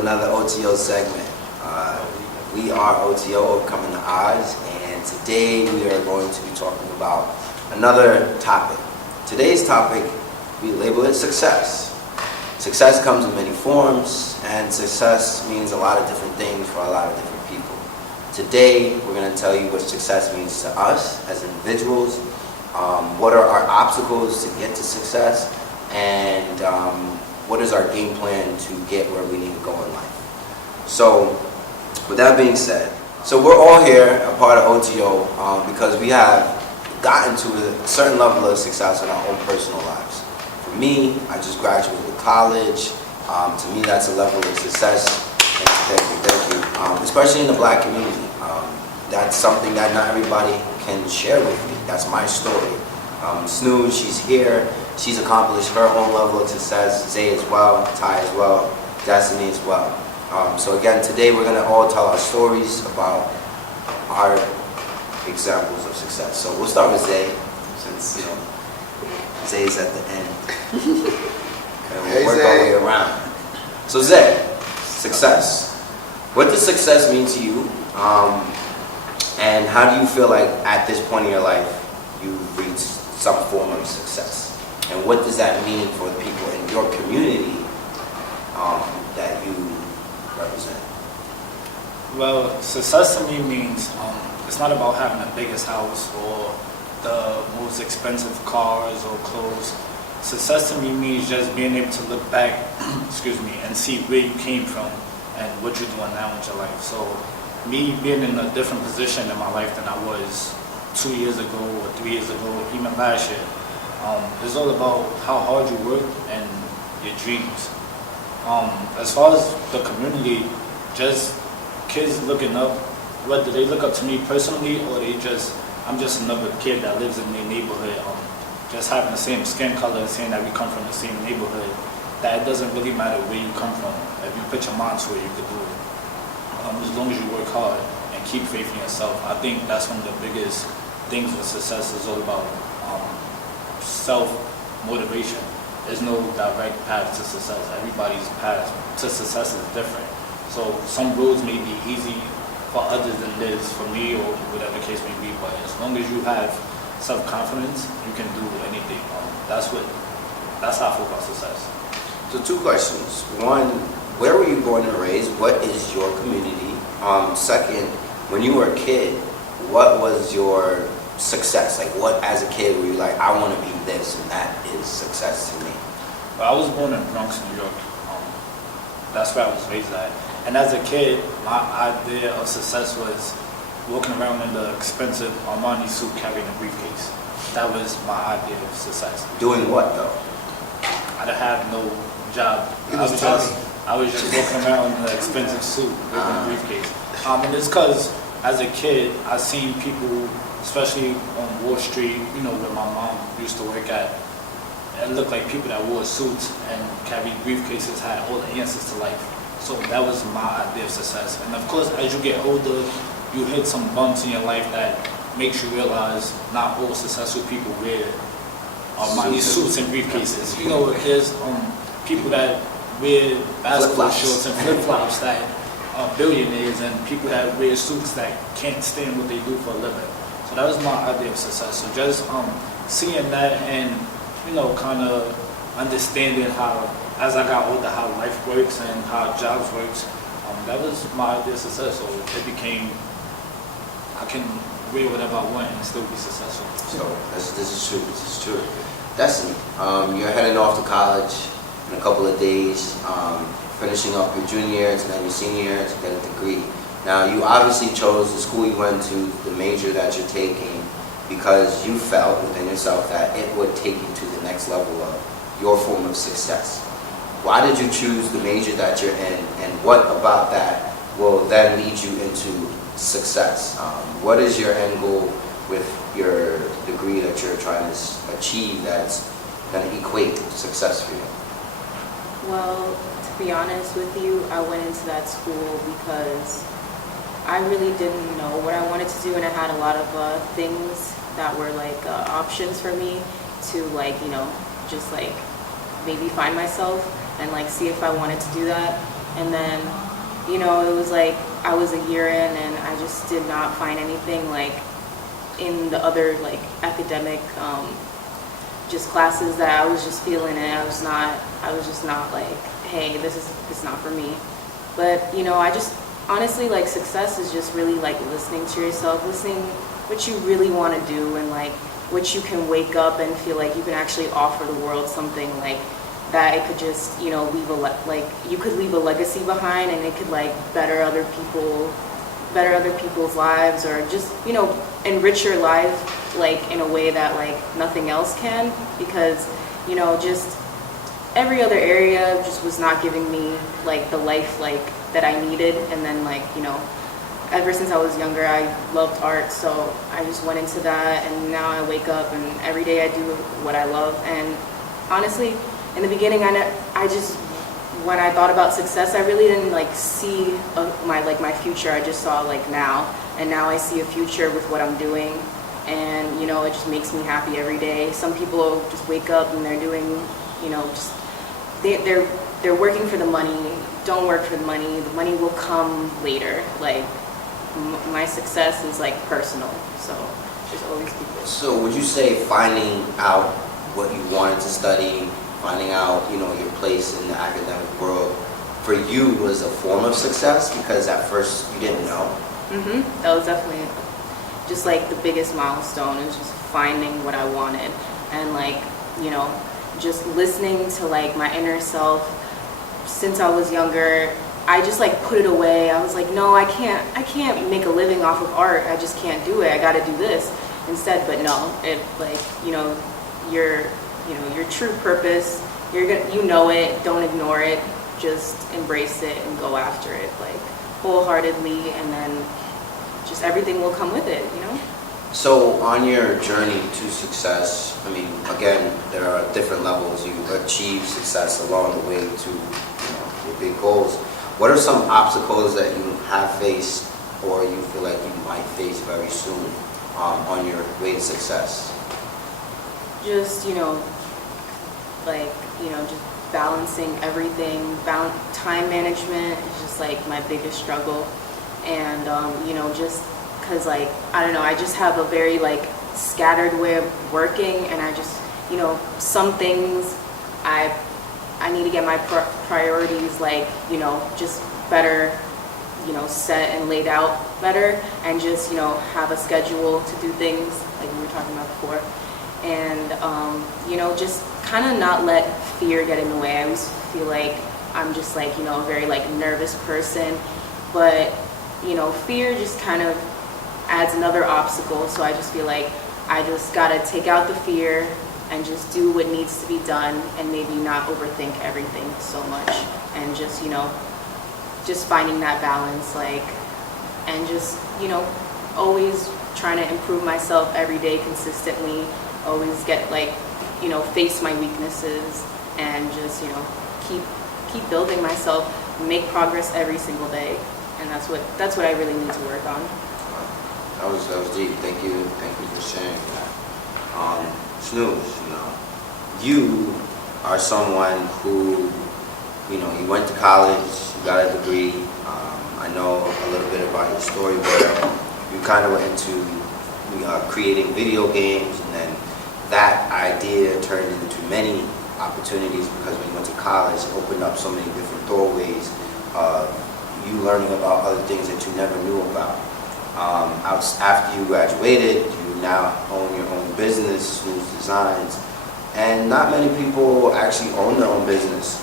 another O.T.O segment. We are O.T.O, Overcoming the Odds, and today we are going to be talking about another topic. Today's topic, we label it success. Success comes in many forms, and success means a lot of different things for a lot of different people. Today, we're going to tell you what success means to us as individuals, what are our obstacles to get to success, and what is our game plan to get where we need to go in life. So, with that being said, so we're all here, a part of O.T.O, because we have gotten to a certain level of success in our own personal lives. For me, I just graduated college. To me, that's a level of success. Thank you. Especially in the black community. That's something that not everybody can share with me. That's my story. Snooze, she's here. She's accomplished her own level of success. Zay as well, Ty as well, Destiny as well. So again, today we're going to all tell our stories about our examples of success. So we'll start with Zay, since Zay's at the end. And we'll work our way around. So Zay, success. What does success mean to you? And how do you feel like at this point in your life you've reached some form of success? And what does that mean for the people in your community that you represent? Well, success to me means it's not about having the biggest house or the most expensive cars or clothes. Success to me means just being able to look back, and see where you came from and what you're doing now in your life. So, me being in a different position in my life than I was 2 years ago or 3 years ago, even last year, it's all about how hard you work and your dreams. As far as the community, just kids looking up, whether they look up to me personally or I'm just another kid that lives in their neighborhood, just having the same skin color, saying that we come from the same neighborhood, that it doesn't really matter where you come from. If you put your mind to it, you could do it. As long as you work hard and keep faith in yourself. I think that's one of the biggest things with success is all about self-motivation. There's no direct path to success. Everybody's path to success is different. So some roads may be easy for others than it is for me or whatever the case may be, but as long as you have self-confidence, you can do anything. That's how I feel about success. So 2 questions. One, where were you born and raised? What is your community? Second, when you were a kid, what was your success? Like, what as a kid were you like, I want to be this, and that is success to me? Well, I was born in Bronx, New York. That's where I was raised at. And as a kid, my idea of success was walking around in the expensive Armani suit carrying a briefcase. That was my idea of success. Doing what, though? I didn't have no job. I was just walking around in an expensive suit with a briefcase. And it's because as a kid, I seen people, especially on Wall Street, where my mom used to work at, it looked like people that wore suits and carried briefcases had all the answers to life. So that was my idea of success. And of course, as you get older, you hit some bumps in your life that makes you realize not all successful people wear Armani suits and briefcases. There's people that wear basketball shorts and flip-flops that are billionaires, and people that wear suits that can't stand what they do for a living. So that was my idea of success. So just seeing that and kind of understanding how, as I got older, how life works and how jobs works, that was my idea of success. So it became, I can wear whatever I want and still be successful. So this is true. Destiny, you're heading off to college in a couple of days, finishing up your junior year and then your senior year to get a degree. Now, you obviously chose the school you went to, the major that you're taking, because you felt within yourself that it would take you to the next level of your form of success. Why did you choose the major that you're in, and what about that will then lead you into success? What is your end goal with your degree that you're trying to achieve that's going to equate to success for you? Well, to be honest with you, I went into that school because I really didn't know what I wanted to do, and I had a lot of things that were options for me to just maybe find myself and see if I wanted to do that. And then, you know, it was like I was a year in and I just did not find anything like in the other like academic just classes that I was just feeling it. I was just not like, hey, this is not for me. But, you know, I just honestly, like, success is just really like listening to yourself, listening what you really want to do, and like what you can wake up and feel like you can actually offer the world something like that. It could just, you know, like you could leave a legacy behind, and it could like better other people's lives, or just, you know, enrich your life like in a way that like nothing else can, because, you know, just every other area just was not giving me like the life like that I needed. And then, like, you know, ever since I was younger, I loved art, so I just went into that, and now I wake up and every day I do what I love. And honestly, in the beginning, I just, when I thought about success, I really didn't like see my future. I just saw like now, and now I see a future with what I'm doing, and, you know, it just makes me happy every day. Some people just wake up and they're doing, you know, just they're working for the money. Don't work for the money. The money will come later. Like, my success is like personal, so just always keep it. So would you say finding out what you wanted to study, finding out, you know, your place in the academic world, for you was a form of success, because at first you didn't know? That was definitely just like the biggest milestone, is just finding what I wanted, and like, you know, just listening to like my inner self. Since I was younger, I just like put it away. I was like, no, I can't make a living off of art. I just can't do it. I got to do this instead. But no, it, like, you know, your true purpose, you know it. Don't ignore it. Just embrace it and go after it like wholeheartedly, and then just everything will come with it, you know? So on your journey to success, I mean, again, there are different levels. You achieve success along the way to, you know, your big goals. What are some obstacles that you have faced, or you feel like you might face very soon, on your way to success? Just, you know, like, you know, just balancing everything. Time management is just like my biggest struggle. And, you know, just because, like, I don't know, I just have a very like scattered way of working, and I just, you know, some things I need to get my priorities, like, you know, just better, you know, set and laid out better, and just, you know, have a schedule to do things like we were talking about before. And, you know, just kind of not let fear get in the way. I always feel like I'm just like, you know, a very like nervous person, but, you know, fear just kind of adds another obstacle. So I just feel like I just gotta take out the fear and just do what needs to be done, and maybe not overthink everything so much, and just, you know, just finding that balance, like, and just, you know, always trying to improve myself every day consistently, always get like, you know, face my weaknesses, and just, you know, keep building myself, make progress every single day. And that's what I really need to work on. That was deep. Thank you for sharing that. Snooze, you know, you are someone who, you know, you went to college, you got a degree. I know a little bit about your story where you kind of went into creating video games, and then that idea turned into many opportunities, because when you went to college, it opened up so many different doorways of you learning about other things that you never knew about. After you graduated, you now own your own business, Snooze Designs, and not many people actually own their own business.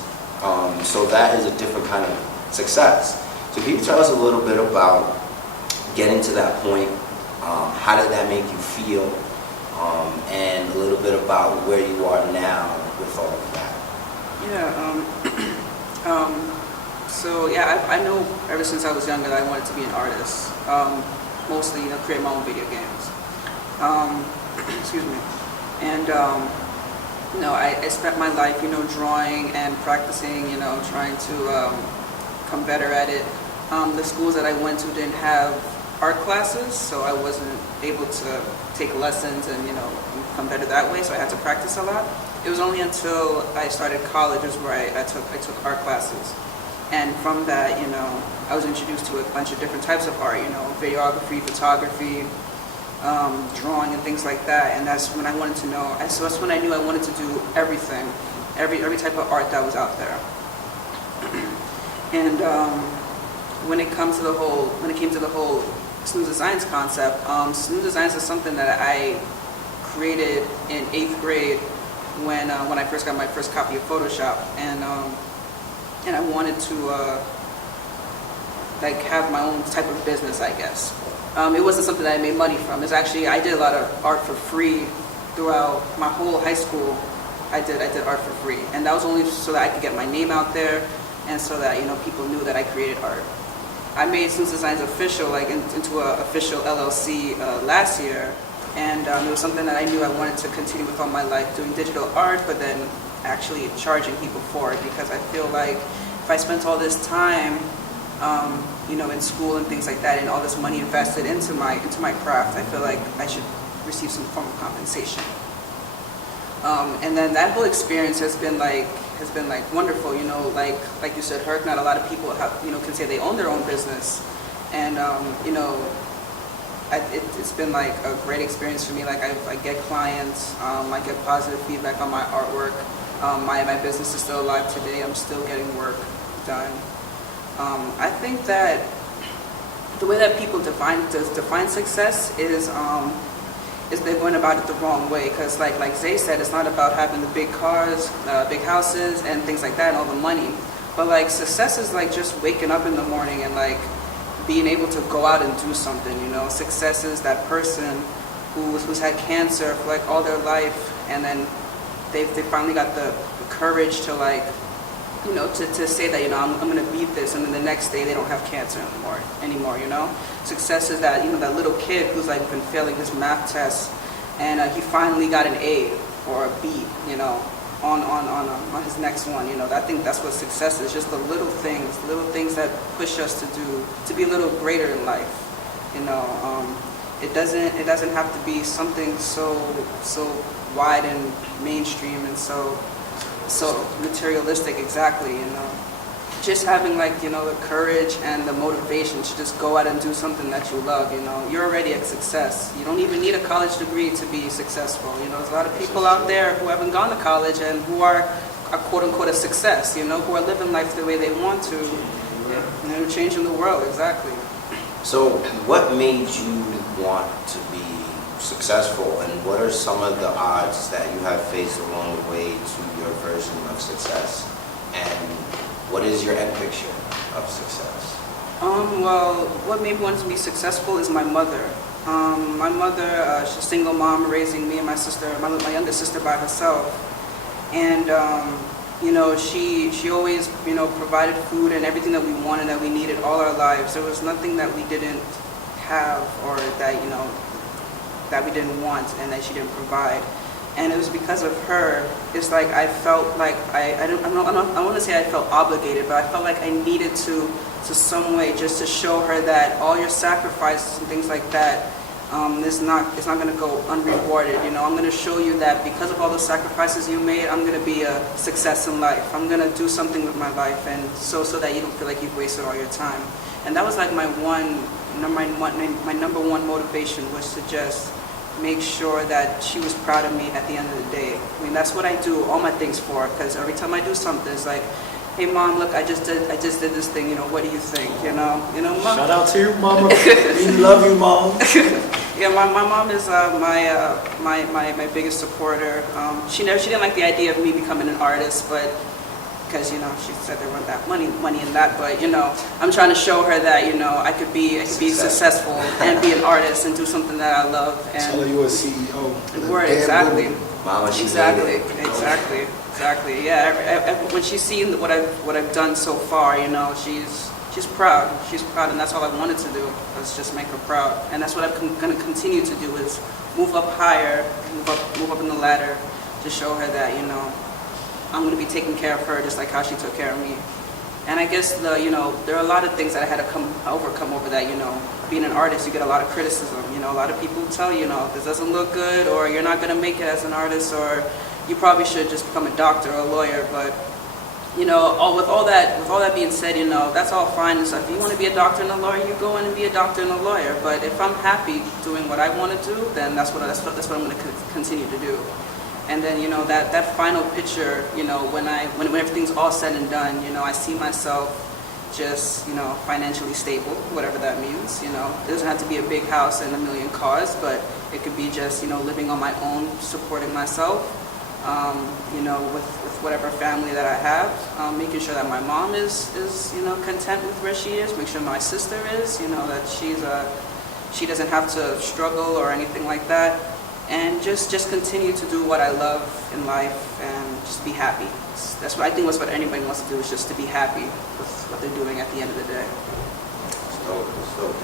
So that is a different kind of success. So can you tell us a little bit about getting to that point? How did that make you feel? And a little bit about where you are now with all of that. So I know ever since I was younger that I wanted to be an artist. Mostly, you know, create my own video games. Excuse me. And you know, I spent my life, you know, drawing and practicing, you know, trying to become better at it. The schools that I went to didn't have art classes, so I wasn't able to take lessons and, you know, become better that way, so I had to practice a lot. It was only until I started college where I took art classes. And from that, you know, I was introduced to a bunch of different types of art, you know, videography, photography, drawing and things like that. And that's when I wanted to know, so that's when I knew I wanted to do everything, every type of art that was out there. And when it came to the whole Snooze Designs concept, Snooze Designs is something that I created in 8th grade when I first got my first copy of Photoshop, and I wanted to like have my own type of business, I guess. It wasn't something that I made money from. It's actually, I did a lot of art for free throughout my whole high school. I did art for free, and that was only so that I could get my name out there, and so that, you know, people knew that I created art. I made Snooze Designs official, like into an official LLC last year, and it was something that I knew I wanted to continue with all my life, doing digital art, but then actually charging people for it, because I feel like if I spent all this time, you know, in school and things like that, and all this money invested into my craft, I feel like I should receive some form of compensation. And then that whole experience has been like wonderful, you know, like you said, Herc, not a lot of people have, you know, can say they own their own business, and you know, it's been like a great experience for me. Like I get clients, I get positive feedback on my artwork. My business is still alive today. I'm still getting work done. I think that the way that people define success is they're going about it the wrong way. Because like Zay said, it's not about having the big cars, big houses, and things like that, and all the money. But like success is like just waking up in the morning and like being able to go out and do something. You know, success is that person who's had cancer for like all their life, and then they finally got the courage to, like, you know, to say that, you know, I'm going to beat this, and then the next day they don't have cancer anymore, you know. Success is that, you know, that little kid who's like been failing his math test, and he finally got an A or a B, you know, on his next one, you know. I think that's what success is, just the little things that push us to be a little greater in life, you know. It doesn't have to be something so wide and mainstream and so materialistic, exactly, you know. Just having, like, you know, the courage and the motivation to just go out and do something that you love, you know. You're already a success. You don't even need a college degree to be successful, you know. There's a lot of people out there who haven't gone to college and who are quote-unquote a success, you know, who are living life the way they want to, you know, changing the world, exactly. So what made you want to be successful, and what are some of the odds that you have faced along the way to your version of success? And what is your end picture of success? Well, what made me want to be successful is my mother. My mother, she's a single mom raising me and my sister, my younger sister, by herself. And, you know, she always, you know, provided food and everything that we wanted, that we needed all our lives. There was nothing that we didn't have, or that, you know, that we didn't want and that she didn't provide. And it was because of her. It's like I felt like I want to say I felt obligated, but I felt like I needed to some way, just to show her that all your sacrifices and things like that, it's not going to go unrewarded. You know, I'm going to show you that because of all the sacrifices you made, I'm going to be a success in life. I'm going to do something with my life, and so that you don't feel like you've wasted all your time. And that was like my number one motivation, was to just make sure that she was proud of me at the end of the day. I mean, that's what I do all my things for, because every time I do something, it's like, hey Mom, look, I just did this thing, you know, what do you think? You know, Mom. Shout out to you, Mama. We love you, Mom. Yeah, my mom is my biggest supporter. She didn't like the idea of me becoming an artist, but because, you know, she said there wasn't that money in that, but, you know, I'm trying to show her that, you know, I could be successful and be an artist and do something that I love. And tell her you're a CEO. Word, exactly. Mama, she exactly. Yeah, when she's seen what I've done so far, you know, she's proud. She's proud, and that's all I wanted to do, was just make her proud. And that's what I'm going to continue to do, is move up higher, move up in the ladder, to show her that, you know, I'm going to be taking care of her just like how she took care of me. And I guess you know, there are a lot of things that I had to overcome over that. You know, being an artist, you get a lot of criticism. You know, a lot of people tell you, know, this doesn't look good, or you're not going to make it as an artist, or you probably should just become a doctor or a lawyer. But with all that being said, that's all fine and stuff. If you want to be a doctor and a lawyer, you go in and be a doctor and a lawyer. But if I'm happy doing what I want to do, then that's what I'm going to continue to do. And then, that final picture, when everything's all said and done, I see myself just, financially stable, whatever that means. It doesn't have to be a big house and a million cars, but it could be just, living on my own, supporting myself, with whatever family that I have, making sure that my mom is content with where she is, make sure my sister is, that she doesn't have to struggle or anything like that. And just continue to do what I love in life and just be happy. That's what I think what anybody wants to do, is just to be happy with what they're doing at the end of the day. Thank you, Snooze.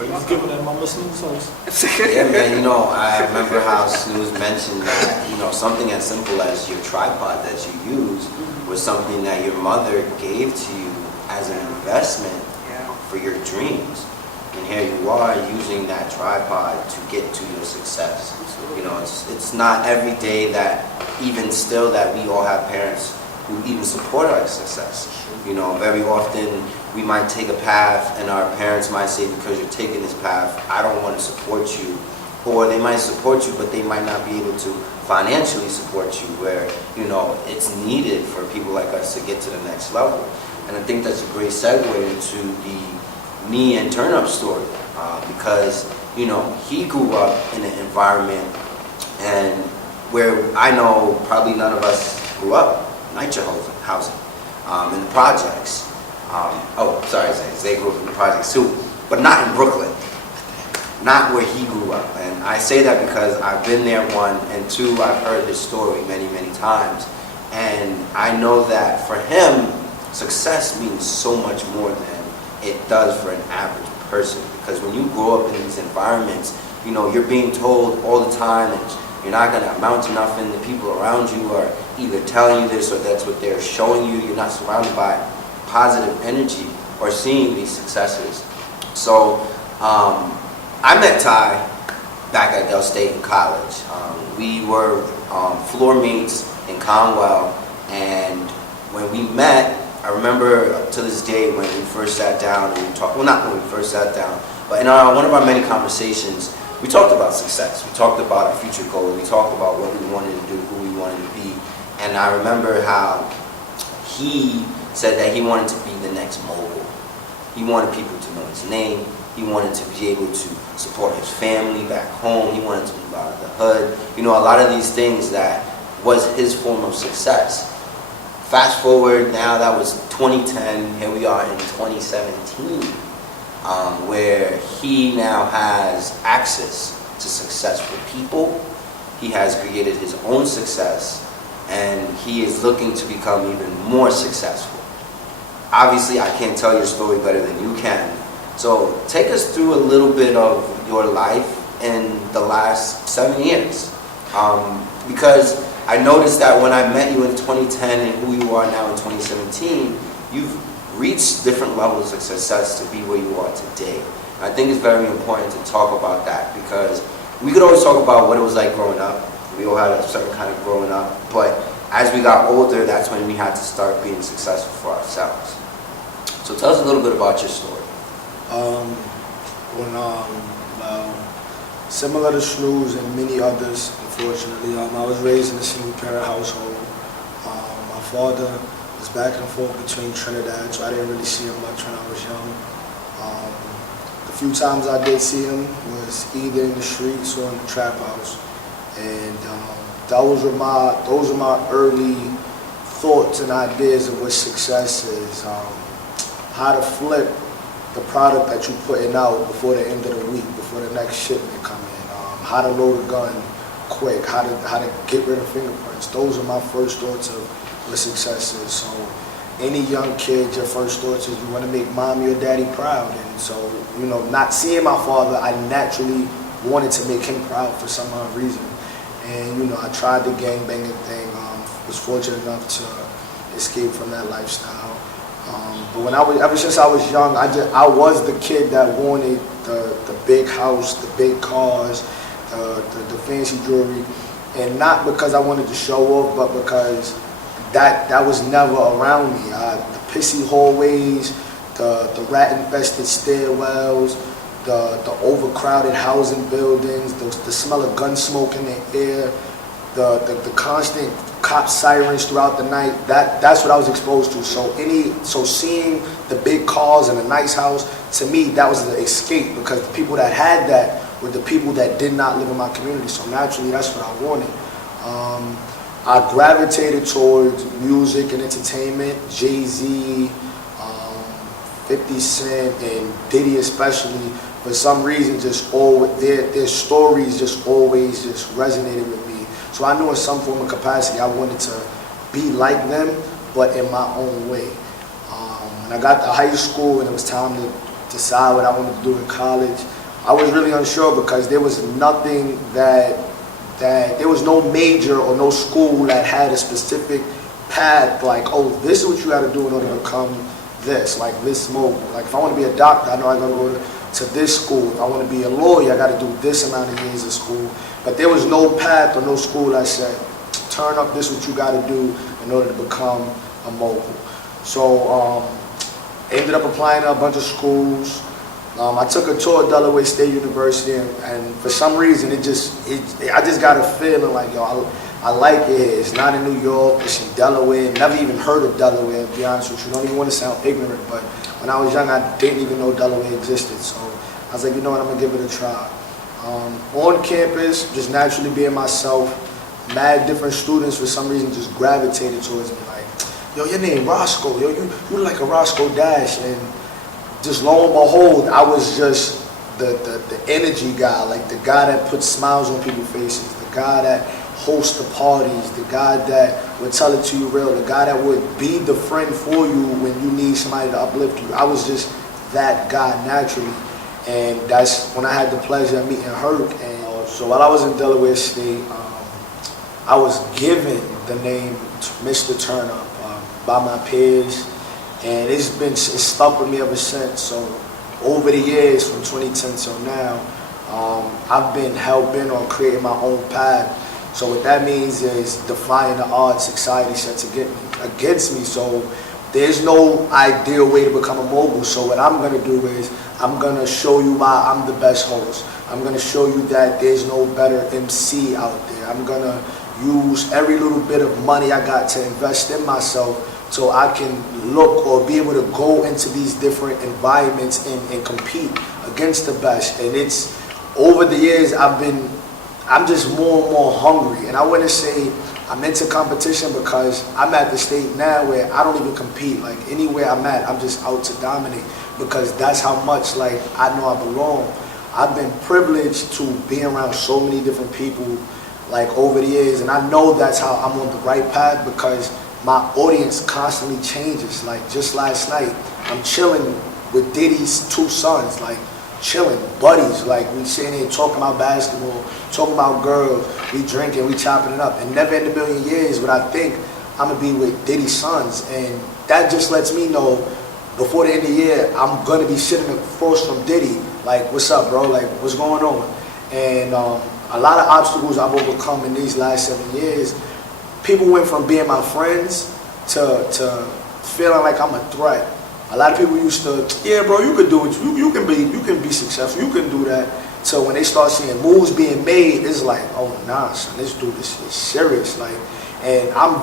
Thank you. He's giving that mama snooze house. Yeah, man, I remember how Snooze mentioned that, something as simple as your tripod that you use was something that your mother gave to you as an investment for your dreams. And here you are using that tripod to get to your success. It's not every day that, even still, that we all have parents who even support our success. Very often we might take a path and our parents might say, because you're taking this path, I don't want to support you. Or they might support you, but they might not be able to financially support you, where, it's needed for people like us to get to the next level. And I think that's a great segue into the me and Turn Up story, because he grew up in an environment and where I know probably none of us grew up, NYCHA housing, in the projects. They grew up in the projects too, but not in Brooklyn, not where he grew up. And I say that because I've been there, one, and two, I've heard his story many, many times, and I know that for him, success means so much more than it does for an average person. Because when you grow up in these environments, you're being told all the time that you're not going to amount to nothing. The people around you are either telling you this or that's what they're showing you. You're not surrounded by positive energy or seeing these successes. So I met Ty back at Del State in college. We were floor mates in Conwell, and when we met, I remember to this day when we first sat down and we talked, well, not when we first sat down, but in one of our many conversations, we talked about success. We talked about our future goals. We talked about what we wanted to do, who we wanted to be. And I remember how he said that he wanted to be the next mogul. He wanted people to know his name. He wanted to be able to support his family back home. He wanted to move out of the hood. A lot of these things that was his form of success. Fast forward now, that was 2010, here we are in 2017, where he now has access to successful people. He has created his own success, and he is looking to become even more successful. Obviously, I can't tell your story better than you can. So take us through a little bit of your life in the last 7 years. Because I noticed that when I met you in 2010 and who you are now in 2017, you've reached different levels of success to be where you are today. And I think it's very important to talk about that, because we could always talk about what it was like growing up. We all had a certain kind of growing up, but as we got older, that's when we had to start being successful for ourselves. So tell us a little bit about your story. Similar to Snooze and many others, unfortunately, I was raised in a single-parent household. My father was back and forth between Trinidad, so I didn't really see him much when I was young. The few times I did see him was either in the streets or in the trap house, and those are my early thoughts and ideas of what success is. How to flip the product that you're putting out before the end of the week, before the next shipment come in. How to load a gun quick, how to get rid of fingerprints. Those are my first thoughts of what success is. So any young kid, your first thoughts is you want to make mommy or daddy proud. And so, not seeing my father, I naturally wanted to make him proud for some odd reason. And, I tried the gangbanging thing, was fortunate enough to escape from that lifestyle. But ever since I was young, I was the kid that wanted the big house, the big cars, the fancy jewelry, and not because I wanted to show off, but because that was never around me. The pissy hallways, the rat-infested stairwells, the overcrowded housing buildings, the smell of gun smoke in the air, the constant cop sirens throughout the night. That's what I was exposed to. So seeing the big cars and a nice house, to me, that was the escape, because the people that had that were the people that did not live in my community. So naturally, that's what I wanted. I gravitated towards music and entertainment. Jay-Z, 50 Cent, and Diddy especially, for some reason, just always their stories just always just resonated with me. So I knew in some form of capacity I wanted to be like them, but in my own way. When I got to high school and it was time to decide what I wanted to do in college, I was really unsure, because there was nothing that there was no major or no school that had a specific path, like, oh, this is what you got to do in order to become this, like this mode. Like if I want to be a doctor, I know I got to go to this school. If I want to be a lawyer, I got to do this amount of years of school. But there was no path or no school that said, turn up, this is what you got to do in order to become a mogul. So ended up applying to a bunch of schools. I took a tour of Delaware State University, and for some reason, I just got a feeling like, yo, I like it. It's not in New York, it's in Delaware. Never even heard of Delaware, to be honest with you. Don't even want to sound ignorant, but when I was young, I didn't even know Delaware existed. So I was like, you know what, I'm gonna give it a try. On campus, just naturally being myself, mad different students for some reason just gravitated towards me. Like, yo, your name Roscoe, yo, you like a Roscoe Dash. And just lo and behold, I was just the energy guy, like the guy that puts smiles on people's faces, the guy that host the parties, the guy that would tell it to you real, the guy that would be the friend for you when you need somebody to uplift you. I was just that guy naturally, and that's when I had the pleasure of meeting Herc. And so while I was in Delaware State, I was given the name Mr. Turn Up by my peers, and it's stuck with me ever since. So over the years, from 2010 till now, I've been hell-bent on creating my own path. So what that means is defying the odds society sets against me. So there's no ideal way to become a mogul. So what I'm going to do is I'm going to show you why I'm the best host. I'm going to show you that there's no better MC out there. I'm going to use every little bit of money I got to invest in myself so I can look or be able to go into these different environments and compete against the best. And it's over the years I'm just more and more hungry. And I wouldn't say I'm into competition, because I'm at the state now where I don't even compete. Like anywhere I'm at, I'm just out to dominate, because that's how much like I know I belong. I've been privileged to be around so many different people like over the years, and I know that's how I'm on the right path, because my audience constantly changes. Like just last night, I'm chilling with Diddy's two sons, like chilling, buddies, like we sitting here talking about basketball, talking about girls, we drinking, we chopping it up, and never in a million years would I think I'm gonna be with Diddy's sons. And that just lets me know before the end of the year, I'm gonna be sitting across from Diddy, like, what's up, bro, like, what's going on? And a lot of obstacles I've overcome in these last 7 years, people went from being my friends to feeling like I'm a threat. A lot of people used to, yeah, bro, you can do it. You can be successful. You can do that. So when they start seeing moves being made, it's like, oh nah, son, this dude is serious. Like, and I'm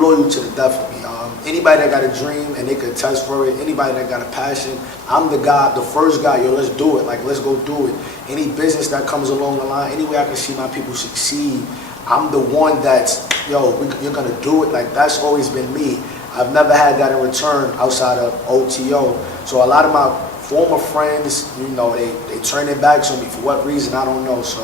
loyal to the death of me. Anybody that got a dream and they could test for it, anybody that got a passion, I'm the guy, the first guy. Yo, let's do it. Like, let's go do it. Any business that comes along the line, any way I can see my people succeed, I'm the one that's, yo, you're gonna do it. Like, that's always been me. I've never had that in return outside of O.T.O. So a lot of my former friends, you know, they turn their backs on me for what reason, I don't know. So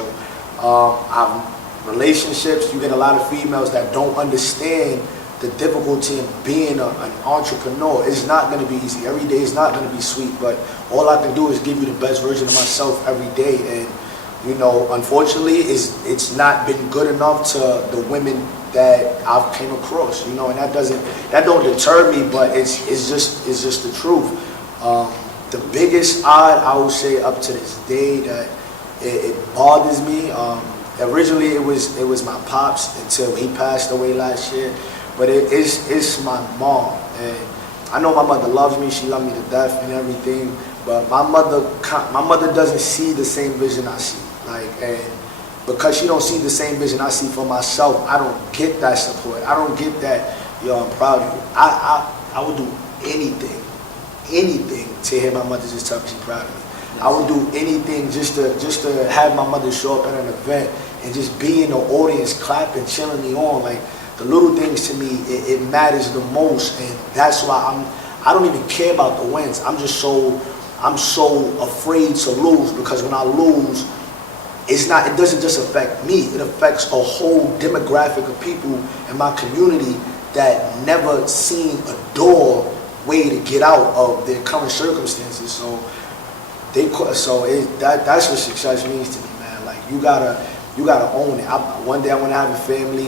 relationships, you get a lot of females that don't understand the difficulty in being an entrepreneur. It's not going to be easy. Every day is not going to be sweet, but all I can do is give you the best version of myself every day. And, you know, unfortunately, it's not been good enough to the women that I've came across, you know, and that don't deter me, but it's just the truth. The biggest odd, I would say, up to this day that it bothers me originally it was my pops until he passed away last year, but it's my mom. And I know my mother loves me, she loves me to death and everything, but my mother doesn't see the same vision I see. Like, and because she don't see the same vision I see for myself, I don't get that support. I don't get that, yo, I'm proud of you. I would do anything to hear my mother just tell me she's proud of me. I would do anything just to have my mother show up at an event and just be in the audience clapping, cheering me on. Like, the little things to me, it matters the most, and that's why I don't even care about the wins. I'm so afraid to lose, because when I lose, it doesn't just affect me, it affects a whole demographic of people in my community that never seen a way to get out of their current circumstances. So that's what success means to me, man. Like, you gotta own it. One day I want to have a family.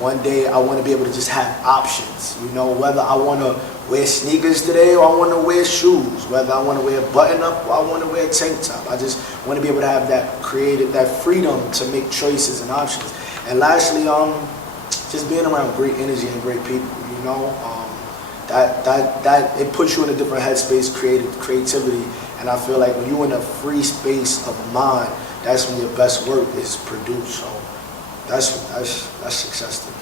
One day I want to be able to just have options. You know, whether I want to wear sneakers today or I want to wear shoes. Whether I want to wear a button up or I want to wear a tank top. I just want to be able to have that freedom to make choices and options. And lastly, just being around great energy and great people. You know, that it puts you in a different headspace, creativity. And I feel like when you're in a free space of mind, that's when your best work is produced. So that's success to me.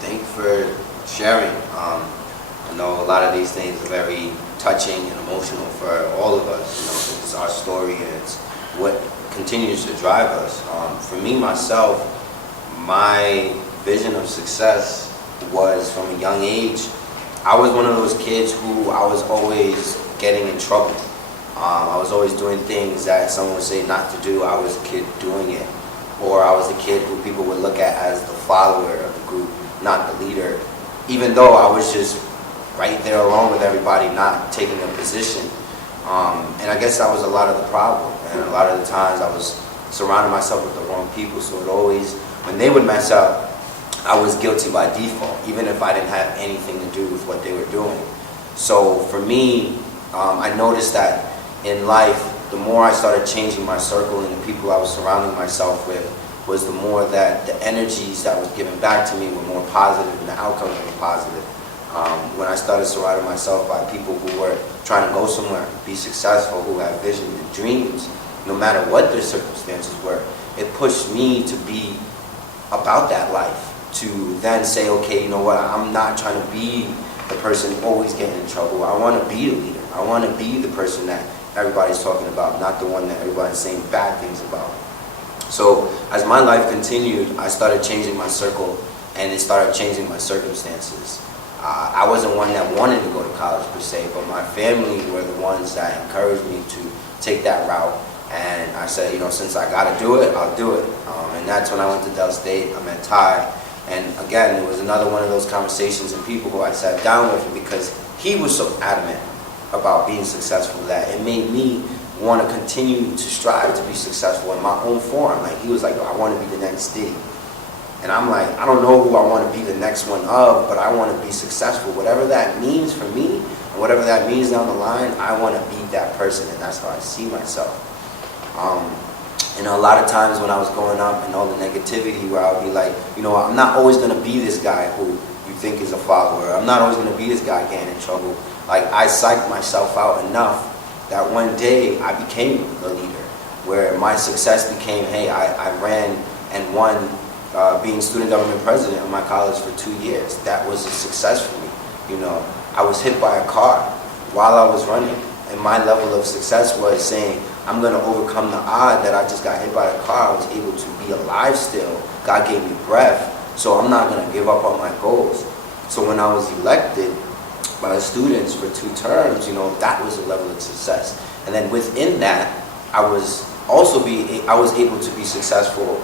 Thank you for sharing. I know a lot of these things are very touching and emotional for all of us. You know, it's our story and it's what continues to drive us. For me, myself, my vision of success was from a young age. I was one of those kids who I was always getting in trouble. I was always doing things that someone would say not to do. I was a kid doing it. Or I was a kid who people would look at as the follower of the group, not the leader. Even though I was just right there along with everybody, not taking a position. And I guess that was a lot of the problem. And a lot of the times I was surrounding myself with the wrong people. So it always, when they would mess up, I was guilty by default, even if I didn't have anything to do with what they were doing. So for me, I noticed that in life, the more I started changing my circle and the people I was surrounding myself with, was the more that the energies that was given back to me were more positive and the outcomes were positive. When I started surrounding myself by people who were trying to go somewhere, be successful, who had vision and dreams, no matter what their circumstances were, it pushed me to be about that life. To then say, okay, you know what, I'm not trying to be the person always getting in trouble. I want to be the leader. I want to be the person that everybody's talking about, not the one that everybody's saying bad things about. So as my life continued, I started changing my circle and it started changing my circumstances. I wasn't one that wanted to go to college per se, but my family were the ones that encouraged me to take that route. And I said, you know, since I got to do it, I'll do it. And that's when I went to Del State. I met Ty. And again, it was another one of those conversations and people who I sat down with because he was so adamant about being successful that it made me want to continue to strive to be successful in my own form. Like, he was like, I want to be the next Diddy. And I'm like, I don't know who I want to be the next one of, but I want to be successful. Whatever that means for me, and whatever that means down the line, I want to be that person, and that's how I see myself. You know, a lot of times when I was growing up and all the negativity where I would be like, you know, I'm not always going to be this guy who you think is a follower. I'm not always going to be this guy getting in trouble. Like, I psyched myself out enough that one day I became a leader, where my success became, hey, I ran and won being student government president of my college for 2 years. That was a success for me. You know, I was hit by a car while I was running. And my level of success was saying, I'm going to overcome the odd that I just got hit by a car. I was able to be alive still. God gave me breath. So I'm not going to give up on my goals. So when I was elected by the students for 2 terms, you know, that was a level of success. And then within that, I was able to be successful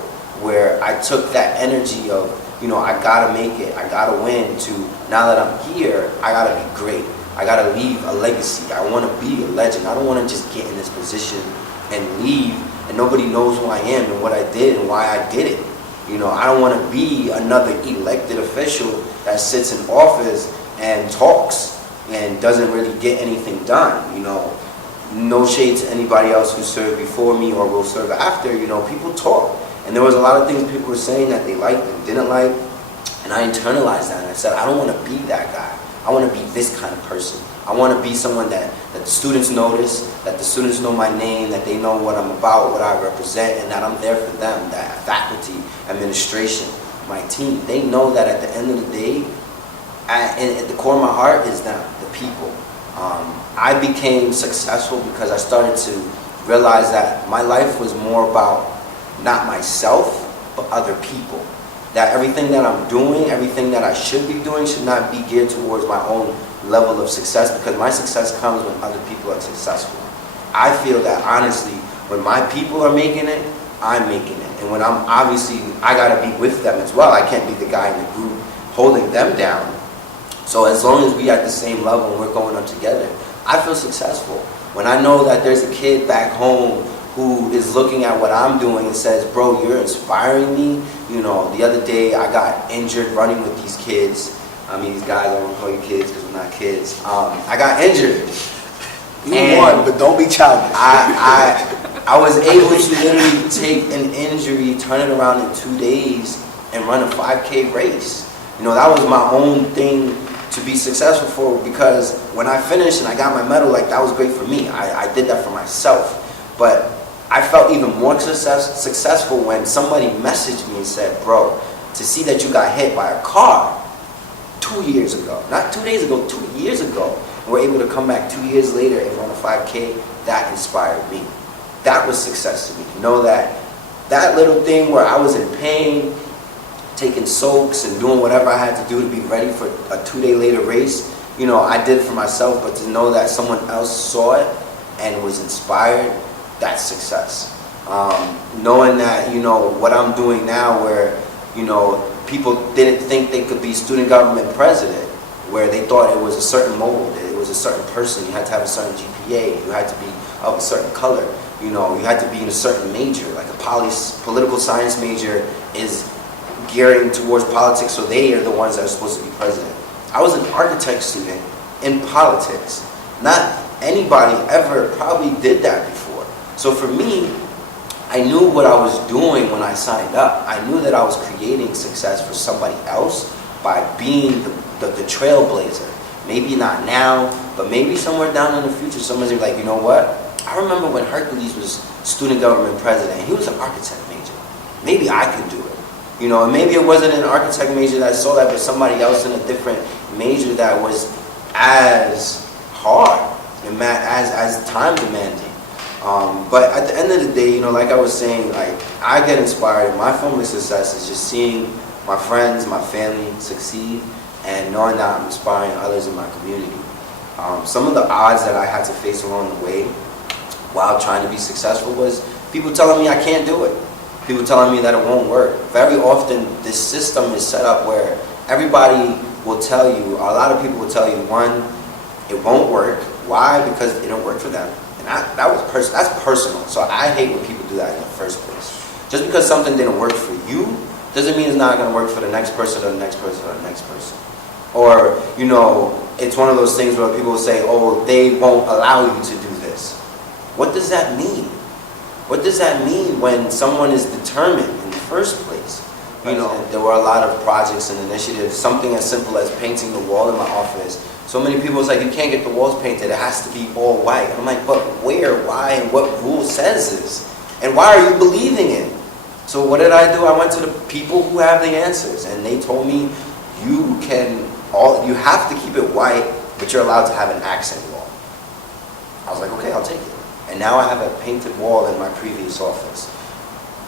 where I took that energy of, you know, I got to make it, I got to win, to now that I'm here, I got to be great. I got to leave a legacy. I want to be a legend. I don't want to just get in this position and leave and nobody knows who I am and what I did and why I did it. You know, I don't want to be another elected official that sits in office and talks and doesn't really get anything done. You know, no shade to anybody else who served before me or will serve after, you know, people talk. And there was a lot of things people were saying that they liked and didn't like. And I internalized that and I said, I don't want to be that guy. I want to be this kind of person. I want to be someone that the students notice, that the students know my name, that they know what I'm about, what I represent, and that I'm there for them, that faculty, administration, my team, they know that at the end of the day, at the core of my heart is them, the people. I became successful because I started to realize that my life was more about not myself, but other people. That everything that I'm doing, everything that I should be doing should not be geared towards my own level of success, because my success comes when other people are successful. I feel that honestly, when my people are making it, I'm making it. And when I'm obviously, I gotta be with them as well. I can't be the guy in the group holding them down. So as long as we at the same level and we're going up together, I feel successful. When I know that there's a kid back home who is looking at what I'm doing and says, bro, you're inspiring me. You know, the other day I got injured running with these kids. I mean, these guys, I don't call you kids because we're not kids. I got injured. You won, but don't be childish. I was able to literally take an injury, turn it around in 2 days, and run a 5K race. You know, that was my own thing to be successful for, because when I finished and I got my medal, like, that was great for me. I did that for myself. But I felt even more successful when somebody messaged me and said, bro, to see that you got hit by a car 2 years ago, not 2 days ago, 2 years ago, and we're able to come back 2 years later and run a 5K, that inspired me. That was success to me. You know, that little thing where I was in pain, taking soaks and doing whatever I had to do to be ready for a 2 day later race, you know, I did it for myself, but to know that someone else saw it and was inspired, that's success. Knowing that, you know, what I'm doing now, where, you know, people didn't think they could be student government president, where they thought it was a certain mold, it was a certain person, you had to have a certain GPA, you had to be of a certain color, you know, you had to be in a certain major, like a political science major is gearing towards politics, so they are the ones that are supposed to be president. I was an architect student in politics. Not anybody ever probably did that before. So for me, I knew what I was doing when I signed up. I knew that I was creating success for somebody else by being the trailblazer. Maybe not now, but maybe somewhere down in the future, someone's gonna be like, you know what? I remember when Hercules was student government president, he was an architect major. Maybe I could do it. You know, and maybe it wasn't an architect major that saw that, but somebody else in a different major that was as hard and as time demanding. But at the end of the day, you know, like I was saying, like, I get inspired. My form of success is just seeing my friends, my family succeed, and knowing that I'm inspiring others in my community. Some of the odds that I had to face along the way while trying to be successful was people telling me I can't do it. People telling me that it won't work. Very often, this system is set up where everybody will tell you, a lot of people will tell you, one, it won't work. Why? Because it don't work for them. And that's personal. So I hate when people do that in the first place. Just because something didn't work for you doesn't mean it's not going to work for the next person or the next person or the next person. Or, you know, it's one of those things where people will say, oh, they won't allow you to do this. What does that mean? What does that mean when someone is determined in the first place? You know, there were a lot of projects and initiatives, something as simple as painting the wall in my office. So many people was like, you can't get the walls painted, it has to be all white. I'm like, but where, why, and what rule says this? And why are you believing it? So what did I do? I went to the people who have the answers, and they told me, you have to keep it white, but you're allowed to have an accent wall. I was like, okay, I'll take it. And now I have a painted wall in my previous office.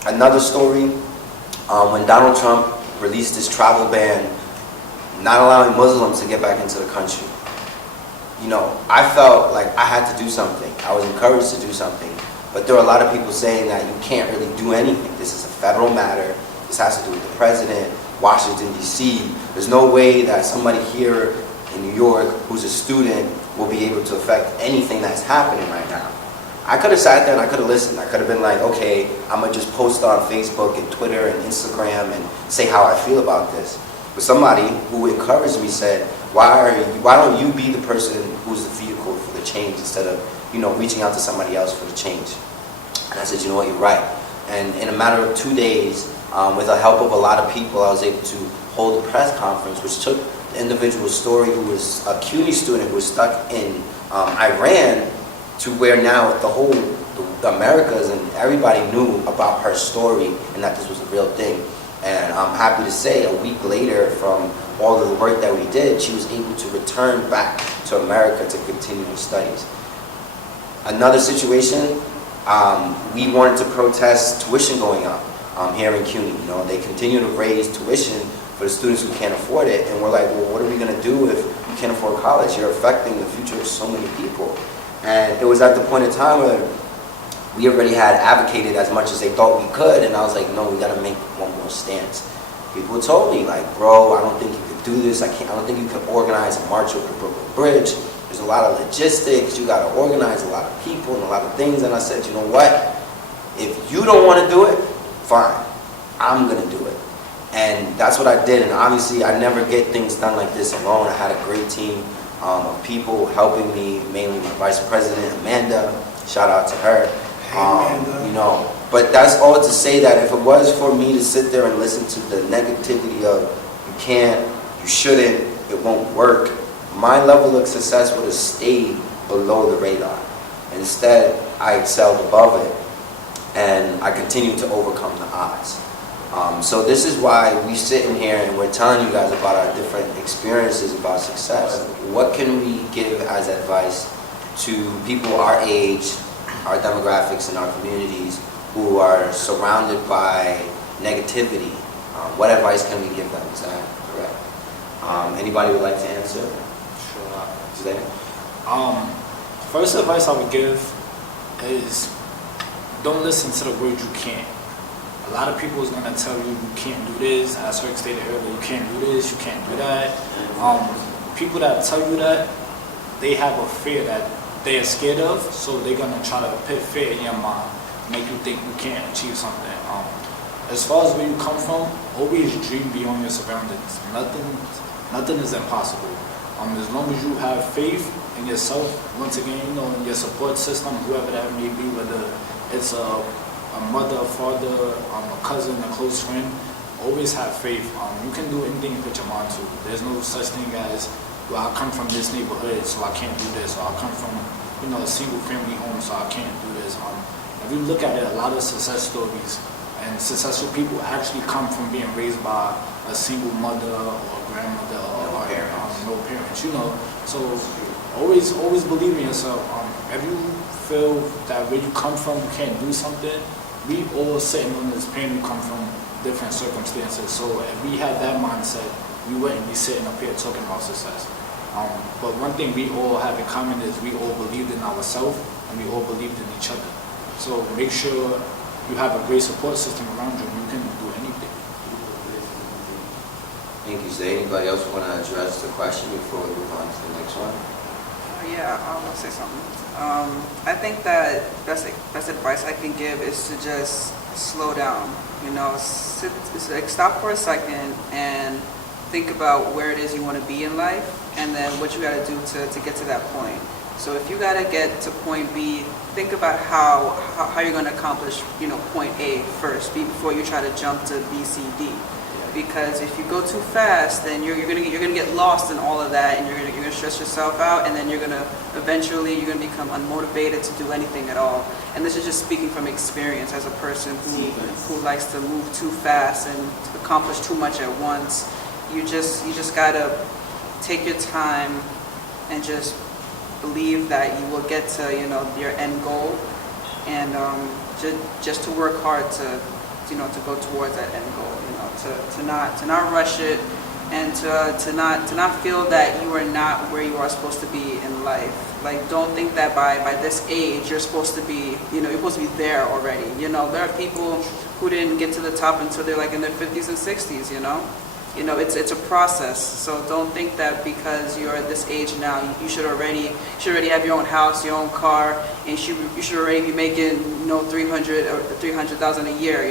Another story, when Donald Trump released his travel ban, not allowing Muslims to get back into the country. You know, I felt like I had to do something. I was encouraged to do something. But there were a lot of people saying that you can't really do anything. This is a federal matter. This has to do with the president, Washington, D.C. There's no way that somebody here in New York who's a student will be able to affect anything that's happening right now. I could have sat there and I could have listened. I could have been like, okay, I'm going to just post on Facebook and Twitter and Instagram and say how I feel about this. But somebody who encouraged me said, why don't you be the person who's the vehicle for the change instead of, reaching out to somebody else for the change. And I said, you know what, you're right. And in a matter of 2 days, with the help of a lot of people, I was able to hold a press conference, which took the individual's story, who was a CUNY student who was stuck in Iran, to where now the Americas and everybody knew about her story and that this was a real thing. And I'm happy to say a week later, from all of the work that we did, she was able to return back to America to continue her studies. Another situation, we wanted to protest tuition going up here in CUNY. They continue to raise tuition for the students who can't afford it, and we're like, well, what are we going to do if you can't afford college? You're affecting the future of so many people. And it was at the point in time where we already had advocated as much as they thought we could, and I was like, no, we got to make one more stance. People told me, like, bro, I don't think you could do this. I don't think you could organize a march over the Brooklyn Bridge. There's a lot of logistics. You got to organize a lot of people and a lot of things. And I said, you know what? If you don't want to do it, fine. I'm going to do it. And that's what I did. And obviously, I never get things done like this alone. I had a great team of people helping me, mainly my vice president, Amanda. Shout out to her. But that's all to say that if it was for me to sit there and listen to the negativity of you can't, you shouldn't, it won't work, my level of success would have stayed below the radar. Instead, I excelled above it, and I continued to overcome the odds. So this is why we sit in here and we're telling you guys about our different experiences about success. What can we give as advice to people our age, our demographics, and our communities who are surrounded by negativity? What advice can we give them? Is that correct? Anybody would like to answer? Sure. Today? First advice I would give is don't listen to the word you can't. A lot of people is going to tell you you can't do this. As Rick stated earlier, you can't do this, you can't do that. People that tell you that, they have a fear that they are scared of, so they're going to try to put fear in your mind, make you think you can't achieve something. As far as where you come from, always dream beyond your surroundings. Nothing is impossible. As long as you have faith in yourself, once again, in your support system, whoever that may be, whether it's a mother, a father, a cousin, a close friend, always have faith. You can do anything you put your mind to. There's no such thing as, well, I come from this neighborhood, so I can't do this, or I come from, a single family home, so I can't do this. If you look at it, a lot of success stories and successful people actually come from being raised by a single mother or grandmother or no parents, So always believe in yourself. If you feel that where you come from, you can't do something, we all sitting on this plane, we come from different circumstances. So if we had that mindset, we wouldn't be sitting up here talking about success. But one thing we all have in common is we all believed in ourselves and we all believed in each other. So make sure you have a great support system around you and you can do anything. Thank you. Does anybody else want to address the question before we move on to the next one? Yeah, I want to say something. I think that best advice I can give is to just slow down. Stop for a second and think about where it is you want to be in life, and then what you got to do to get to that point. So if you got to get to point B, think about how you're going to accomplish, point A first before you try to jump to B, C, D. Because if you go too fast, then you're gonna get lost in all of that, and you're gonna stress yourself out, and then you're gonna become unmotivated to do anything at all. And this is just speaking from experience as a person who likes to move too fast and to accomplish too much at once. You just gotta take your time and just believe that you will get to your end goal, and just to work hard to go towards that end goal. To not rush it, and to not feel that you are not where you are supposed to be in life. Like, don't think that by this age you're supposed to be there already. There are people who didn't get to the top until they're like in their 50s and 60s. It's a process. So don't think that because you're at this age now, you should already have your own house, your own car, and you should already be making $300,000 a year.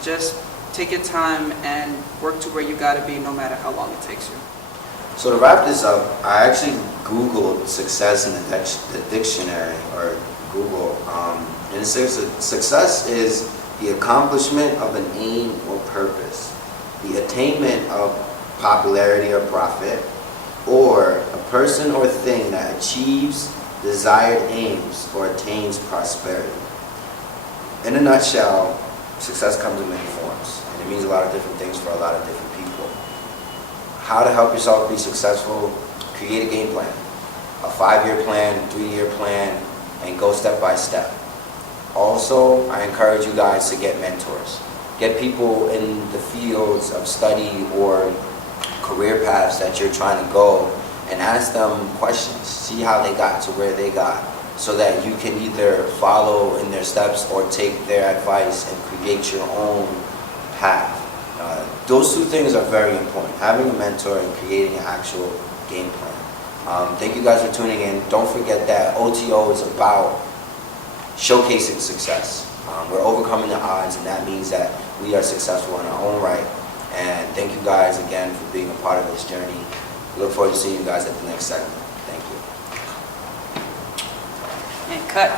Just take your time and work to where you got to be, no matter how long it takes you. So to wrap this up, I actually Googled success in the dictionary, or Google, and it says that success is the accomplishment of an aim or purpose, the attainment of popularity or profit, or a person or thing that achieves desired aims or attains prosperity. In a nutshell, success comes in many forms, and it means a lot of different things for a lot of different people. How to help yourself be successful: create a game plan, a 5-year plan, 3-year plan, and go step by step. Also, I encourage you guys to get mentors. Get people in the fields of study or career paths that you're trying to go, and ask them questions. See how they got to where they got, so that you can either follow in their steps or take their advice and create your own path. Those two things are very important: having a mentor and creating an actual game plan. Thank you guys for tuning in. Don't forget that O.T.O is about showcasing success. We're overcoming the odds, and that means that we are successful in our own right. And thank you guys again for being a part of this journey. Look forward to seeing you guys at the next segment. Thank you. And cut.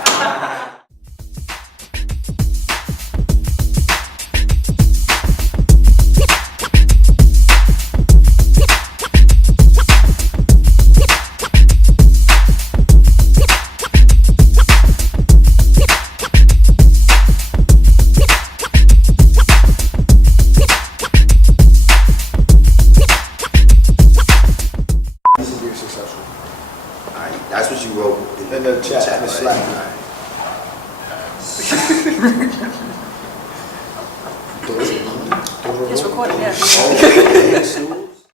That's what you wrote In the chat, in the Slack. It's recorded, yeah. Right?